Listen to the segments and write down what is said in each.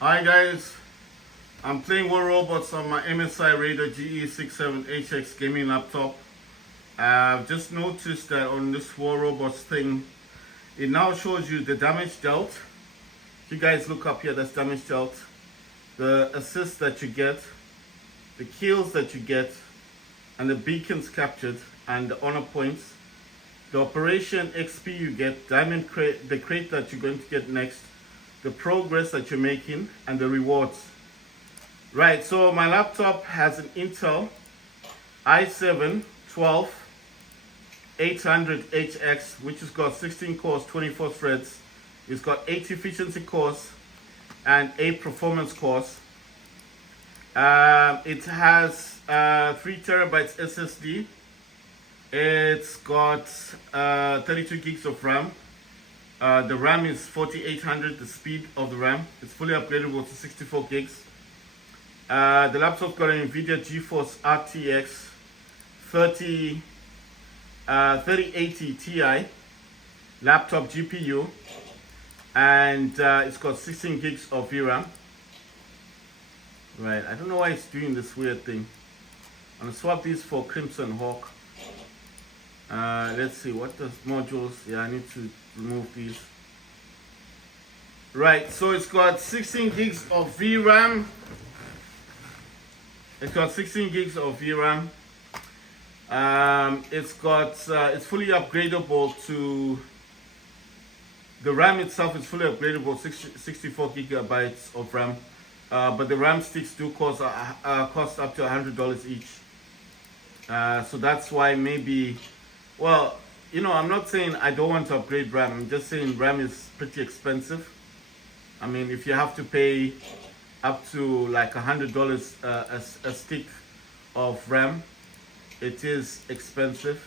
Hi guys, I'm playing War Robots on my MSI Raider GE67HX gaming laptop. I've just noticed that on this War Robots thing, it now shows you the damage dealt. If you guys look up here, that's damage dealt. The assists that you get, the kills that you get, and the beacons captured, and the honor points. The operation XP you get, diamond crate, the crate that you're going to get next, the progress that you're making, and the rewards. Right, so my laptop has an Intel i7 12800HX, which has got 16 cores, 24 threads. It's got 8 efficiency cores and 8 performance cores. It has 3 terabytes SSD. It's got 32 gigs of RAM. The RAM is 4800, the speed of the RAM. It's fully upgradable to 64 gigs. The laptop's got an NVIDIA GeForce RTX 3080 Ti laptop GPU, and it's got 16 gigs of VRAM. Right, I don't know why it's doing this weird thing. I'm gonna swap these for Crimson Hawk. Let's see, what does modules? Yeah, I need to remove these. Right, so it's got 16 gigs of VRAM. It's got 16 gigs of VRAM. It's fully upgradable to, the RAM itself is fully upgradable, 64 gigabytes of RAM. But the RAM sticks do cost up to $100 each. So that's why maybe, well, you know, I'm not saying I don't want to upgrade RAM. I'm just saying RAM is pretty expensive. I mean, if you have to pay up to like $100 a stick of RAM, it is expensive.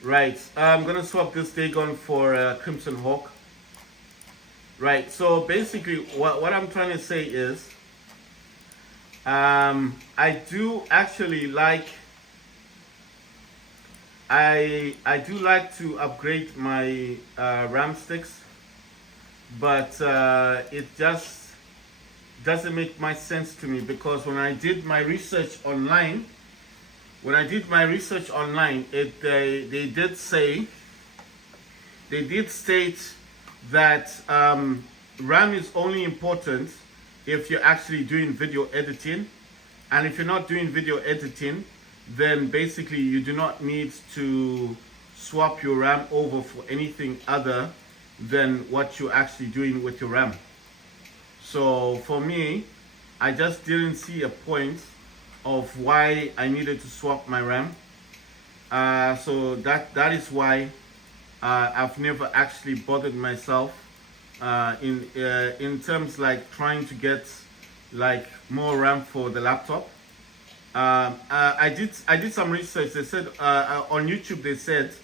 Right, I'm gonna swap this Dagon for Crimson Hawk. Right, so basically what I'm trying to say is, I do actually like, I do like to upgrade my RAM sticks, but it just doesn't make much sense to me, because when I did my research online, they did state that RAM is only important if you're actually doing video editing, and if you're not doing video editing, then basically you do not need to swap your RAM over for anything other than what you're actually doing with your RAM. So for me, I just didn't see a point of why I needed to swap my RAM. So that is why I've never actually bothered myself in terms like trying to get like more RAM for the laptop. I did some research. They said on YouTube, they said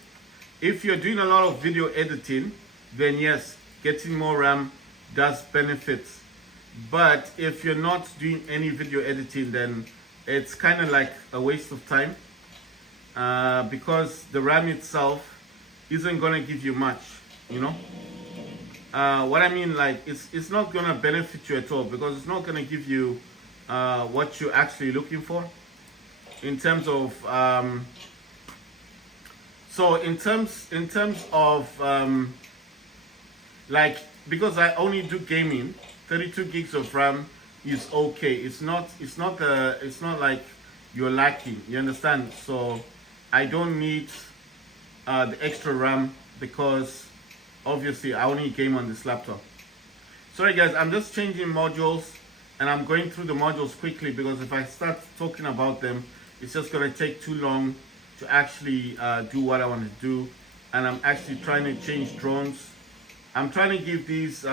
if you're doing a lot of video editing, then yes, getting more RAM does benefit. But if you're not doing any video editing, then it's kind of like a waste of time, because the RAM itself isn't gonna give you much, you know. What I mean, like, it's not gonna benefit you at all, because it's not gonna give you what you're actually looking for in terms of in terms of like, because I only do gaming, 32 gigs of RAM is okay. It's not like you're lacking, you understand? So I don't need the extra RAM, because obviously I only game on this laptop. Sorry guys, I'm just changing modules, and I'm going through the modules quickly, because if I start talking about them, it's just gonna take too long to actually do what I want to do. And I'm actually trying to change drones. I'm trying to give these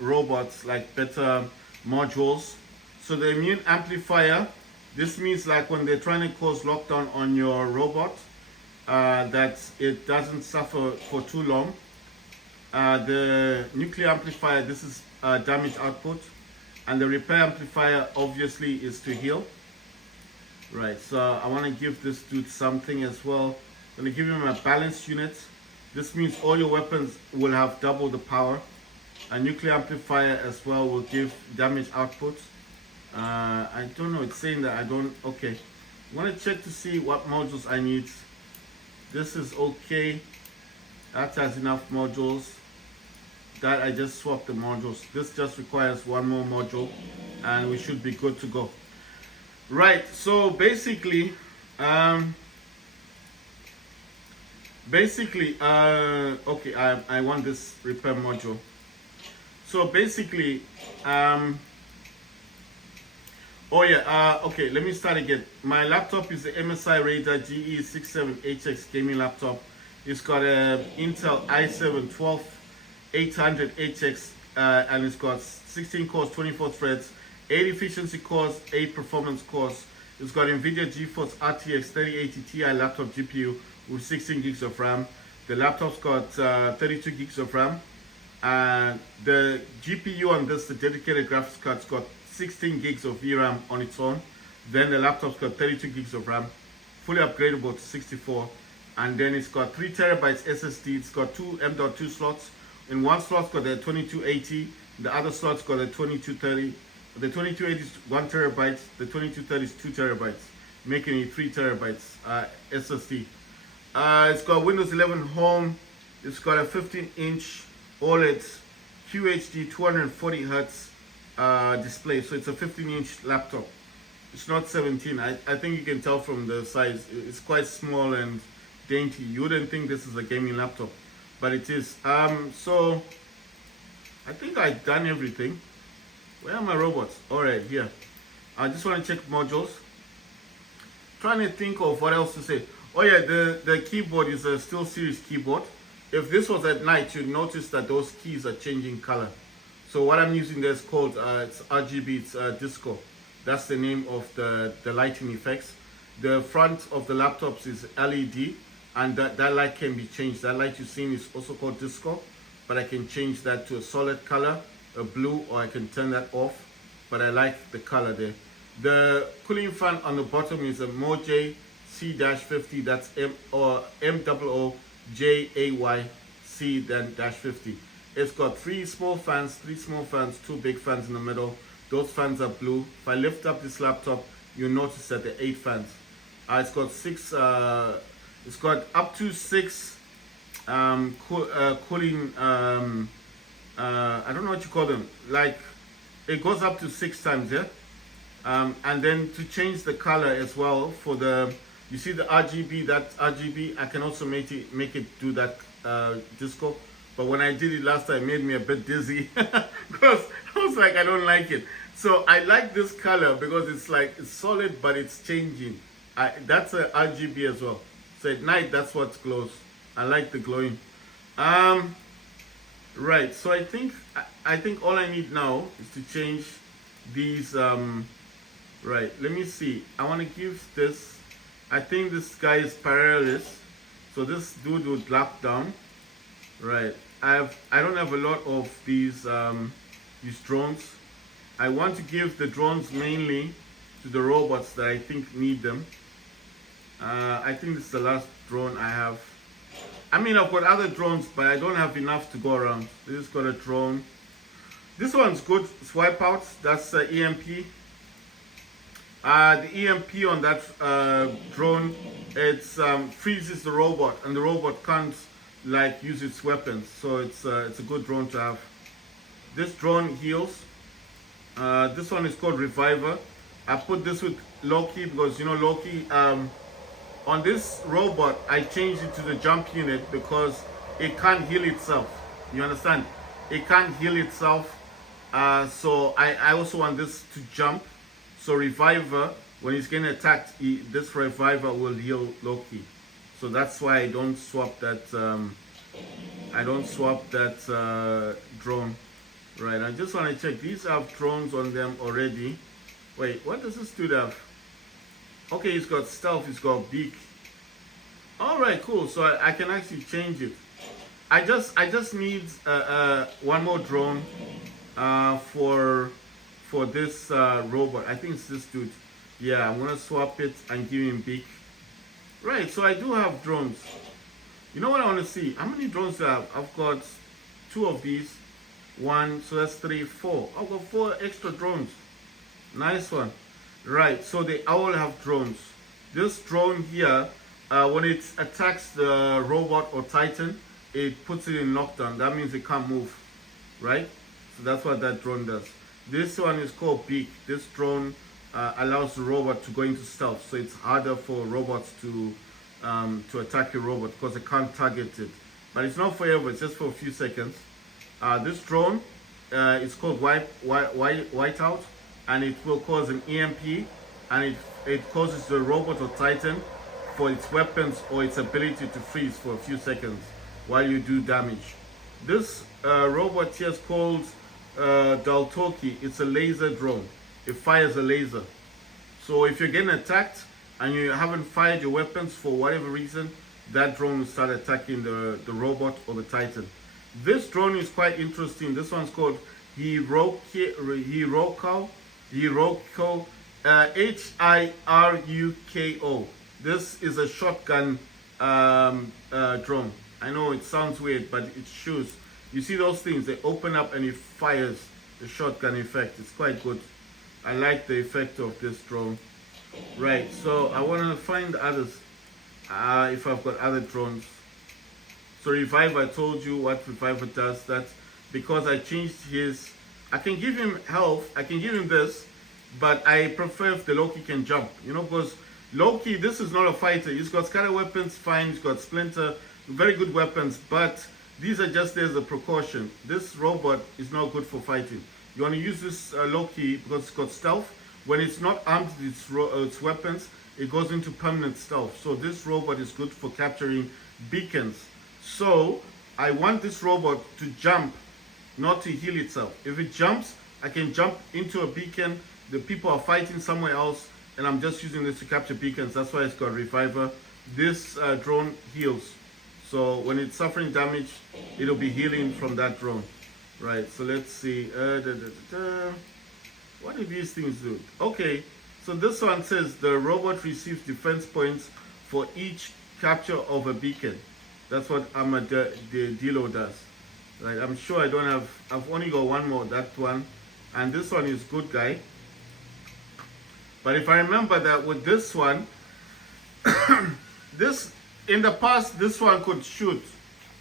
robots like better modules. So the immune amplifier, this means like when they're trying to cause lockdown on your robot, that it doesn't suffer for too long. The nuclear amplifier, this is damage output. And the repair amplifier obviously is to heal. Right, so I want to give this dude something as well. I'm going to give him a balanced unit. This means all your weapons will have double the power. A nuclear amplifier as well will give damage output. I don't know, it's saying that I don't, okay. I want to check to see what modules I need. This is okay. That has enough modules. That I just swapped the modules. This just requires one more module and we should be good to go. Right, so basically, okay, I want this repair module. So basically, okay, let me start again. My laptop is the MSI Radar GE67HX gaming laptop. It's got a Intel i7 12800HX and it's got 16 cores, 24 threads, 8 efficiency cores, 8 performance cores. It's got NVIDIA GeForce RTX 3080 Ti laptop GPU with 16 gigs of RAM. The laptop's got 32 gigs of RAM. And the GPU on this, the dedicated graphics card's got 16 gigs of VRAM on its own. Then the laptop's got 32 gigs of RAM, fully upgradable to 64. And then it's got 3 terabytes SSD. It's got 2 M.2 slots. In one slot's got the 2280. The other slot's got the 2230. The 2280 is 1 terabyte. The 2230 is 2 terabytes, making it 3 terabytes SSD. It's got Windows 11 Home. It's got a 15-inch OLED QHD 240 Hz display. So it's a 15-inch laptop. It's not 17. I think you can tell from the size. It's quite small and dainty. You wouldn't think this is a gaming laptop, but it is. So I think I've done everything. Where are my robots? All right, here. I just want to check modules. Trying to think of what else to say. Oh yeah, the keyboard is a SteelSeries keyboard. If this was at night, you'd notice that those keys are changing color. So what I'm using there is called it's RGB, it's disco. That's the name of the lighting effects. The front of the laptops is LED, and that light can be changed. That light you've seen is also called disco, but I can change that to a solid color, a blue, or I can turn that off, but I like the color there. The cooling fan on the bottom is a Mojay C-50, that's M-O-O-J-A-Y-C-50. It's got 3 small fans, 2 big fans in the middle. Those fans are blue. If I lift up this laptop, you'll notice that there are 8 fans. It's got 6, it's got up to 6 cooling, I don't know what you call them, like it goes up to 6 times, yeah. And then to change the color as well for the, you see the RGB, that RGB, I can also make it do that disco. But when I did it last time, it made me a bit dizzy because I was like, I don't like it. So I like this color because it's like, it's solid, but it's changing. That's a RGB as well. So at night, that's what glows. I like the glowing. Right, so I think all I need now is to change these. Right, let me see. I want to give this, I think this guy is parallelist. So this dude would lock down. Right, I don't have a lot of these drones. I want to give the drones mainly to the robots that I think need them. I think this is the last drone I have. I mean, I've got other drones, but I don't have enough to go around. This has got a drone. This one's good. Swipe out. That's EMP. The EMP on that drone, it freezes the robot, and the robot can't like use its weapons. So it's a good drone to have. This drone heals. This one is called Reviver. I put this with Loki because, you know, Loki, on this robot, I changed it to the jump unit because it can't heal itself. You understand? It can't heal itself. So I also want this to jump. So Reviver, when he's getting attacked, this Reviver will heal Loki. So that's why I don't swap that. Drone. Right. I just want to check. These have drones on them already. Wait, what does this dude have? Okay, he's got stealth, he's got beak. Alright, cool. So I can actually change it. I just need one more drone for this robot. I think it's this dude. Yeah, I'm gonna swap it and give him beak. Right, so I do have drones. You know what I want to see? How many drones do I have? I've got 2 of these. 1, so that's 3, 4. I've got 4 extra drones. Nice one. Right, so they all have drones. This drone here, when it attacks the robot or Titan, it puts it in lockdown. That means it can't move, right? So that's what that drone does. This one is called Beak. This drone allows the robot to go into stealth, so it's harder for robots to attack your robot because they can't target it. But it's not forever, it's just for a few seconds. This drone is called Whiteout, and it will cause an EMP, and it causes the robot or Titan for its weapons or its ability to freeze for a few seconds while you do damage. This robot here is called Daltoki. It's a laser drone. It fires a laser. So if you're getting attacked and you haven't fired your weapons for whatever reason, that drone will start attacking the robot or the Titan. This drone is quite interesting. This one's called Hiruko, Hiruko. This is a shotgun drone. I know it sounds weird, but it shoots. You see those things? They open up and it fires the shotgun effect. It's quite good. I like the effect of this drone. Right, so I want to find others. If I've got other drones. So Reviver, I told you what Reviver does. That's because I changed his. I can give him health. I can give him this, but I prefer if the Loki can jump. You know, because Loki, this is not a fighter. He's got scatter weapons, fine. He's got splinter, very good weapons, but these are just there as a precaution. This robot is not good for fighting. You want to use this Loki because it's got stealth. When it's not armed with its weapons, it goes into permanent stealth. So this robot is good for capturing beacons. So I want this robot to jump, not to heal itself. If it jumps, I can jump into a beacon. The people are fighting somewhere else, and I'm just using this to capture beacons. That's why it's got Reviver. This drone heals. So when it's suffering damage, it'll be healing from that drone. Right, so let's see. What do these things do? Okay, so this one says the robot receives defense points for each capture of a beacon. That's what Armadillo does. Right, I'm sure I don't have, I've only got one more, that one. And this one is good guy. But if I remember that with this one, this, in the past, this one could shoot.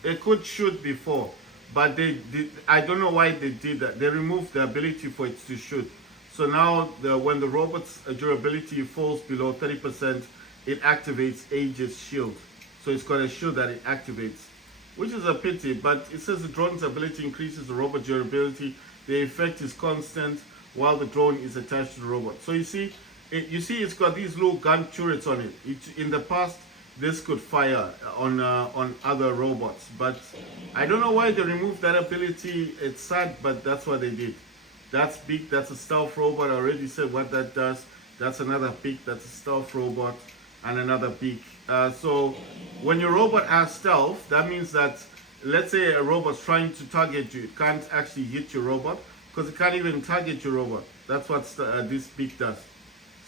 It could shoot before. But I don't know why they did that. They removed the ability for it to shoot. So now when the robot's durability falls below 30%, it activates Aegis shield. So it's got a shield that it activates, which is a pity, but it says the drone's ability increases the robot durability. The effect is constant while the drone is attached to the robot. So you see it's got these little gun turrets on it. In the past, this could fire on other robots, but I don't know why they removed that ability. It's sad, but that's what they did. That's big. That's a stealth robot. I already said what that does. That's another beak. That's a stealth robot, and another beak. So when your robot has stealth, that means that, let's say a robot's trying to target you, it can't actually hit your robot because it can't even target your robot. That's what this beak does.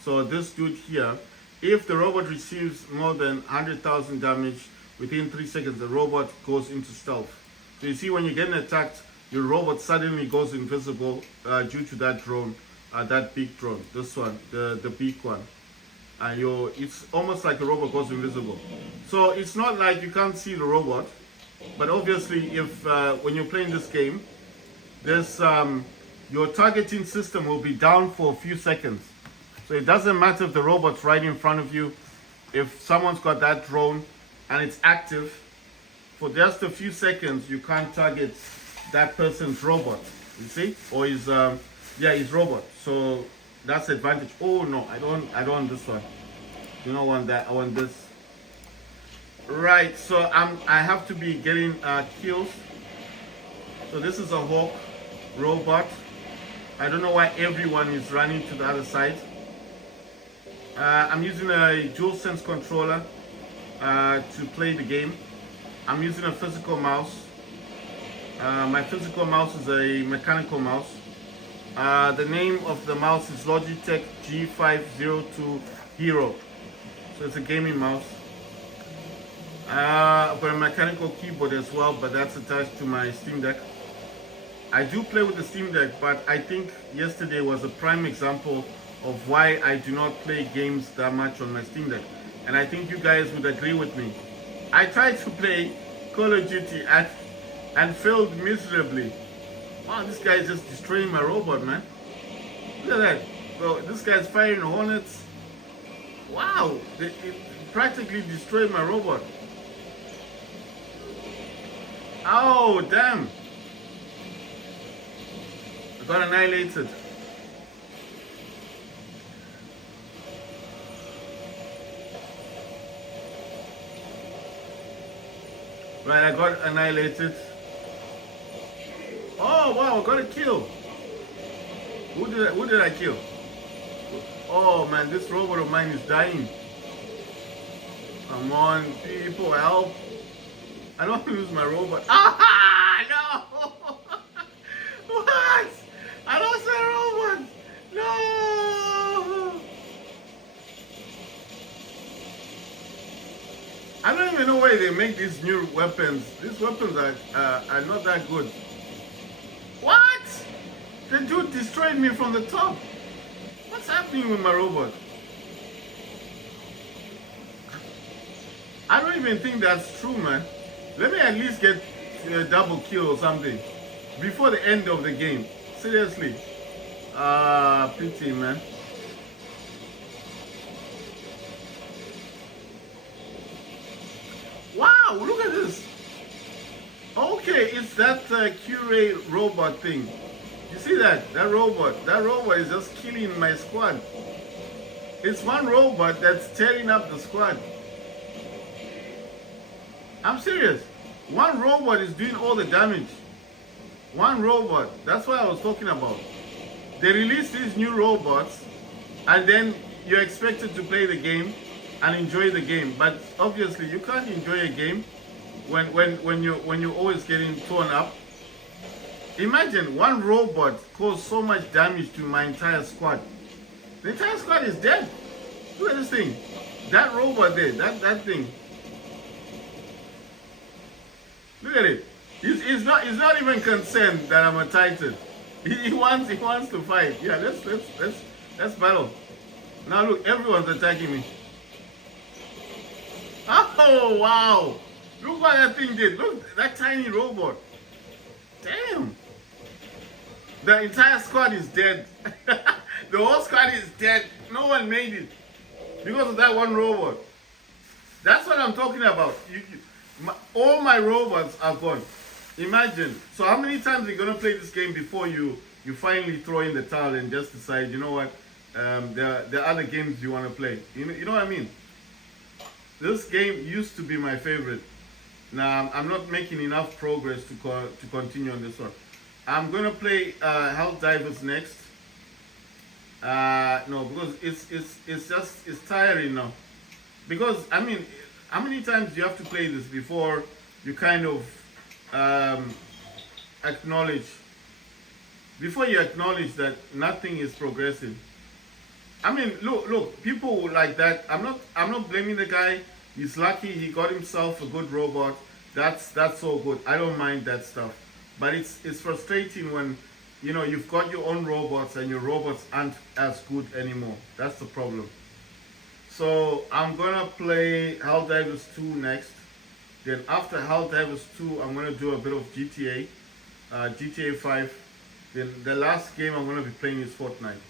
So this dude here, if the robot receives more than 100,000 damage within 3 seconds, the robot goes into stealth. So you see, when you're getting attacked, your robot suddenly goes invisible due to that drone, that big drone. This one, the big one. It's almost like the robot goes invisible. So it's not like you can't see the robot, but obviously, if when you're playing this game, there's your targeting system will be down for a few seconds. So it doesn't matter if the robot's right in front of you. If someone's got that drone and it's active, for just a few seconds, you can't target that person's robot. You see, or his robot. So that's the advantage. Oh no, I don't want this one. You don't want that. I want this. Right. So I have to be getting kills. So this is a Hawk robot. I don't know why everyone is running to the other side. I'm using a DualSense controller to play the game. I'm using a physical mouse. My physical mouse is a mechanical mouse. The name of the mouse is Logitech G502 Hero. So it's a gaming mouse. I've got a mechanical keyboard as well, but that's attached to my Steam Deck. I do play with the Steam Deck, but I think yesterday was a prime example of why I do not play games that much on my Steam Deck. And I think you guys would agree with me. I tried to play Call of Duty and failed miserably. Wow, this guy is just destroying my robot, man. Look at that. Bro, this guy's firing hornets. Wow, it practically destroyed my robot. Oh, damn. I got annihilated. Right, I got annihilated. Oh, wow, I got a kill. Who did I kill? Oh, man, this robot of mine is dying. Come on, people, help. I don't want to lose my robot. Ah, no! What? I lost my robot! No! I don't even know why they make these new weapons. These weapons are not that good. What? The dude destroyed me from the top. What's happening with my robot? I don't even think that's true, man. Let me at least get a double kill or something before the end of the game. Seriously. Pity, man. Wow, look at this. Okay, it's that Q-Ray robot thing. You see that? That robot is just killing my squad. It's one robot that's tearing up the squad. I'm serious. One robot is doing all the damage. One robot. That's what I was talking about. They release these new robots and then you're expected to play the game and enjoy the game. But obviously you can't enjoy a game when you're always getting torn up. Imagine one robot caused so much damage to my entire squad. The entire squad is dead. Look at this thing. That robot there, that thing. Look at it. He's not even concerned that I'm a Titan. He wants to fight. Yeah, let's battle. Now look, everyone's attacking me. Oh wow! Look what that thing did. Look, that tiny robot. Damn. The entire squad is dead. The whole squad is dead. No one made it because of that one robot. That's what I'm talking about. All my robots are gone. Imagine. So how many times are you gonna play this game before you finally throw in the towel and just decide, you know what? There are other games you want to play. You know what I mean? This game used to be my favorite. Now I'm not making enough progress to continue on this one. I'm gonna play Helldivers next. No, because it's tiring now. Because I mean, how many times do you have to play this before you kind of acknowledge that nothing is progressing? I mean, look, people like that. I'm not blaming the guy. He's lucky he got himself a good robot. That's so good. I don't mind that stuff. But it's frustrating when you've got your own robots and your robots aren't as good anymore. That's the problem. So I'm gonna play Helldivers 2 next. Then after Helldivers 2, I'm gonna do a bit of GTA 5. Then the last game I'm gonna be playing is Fortnite.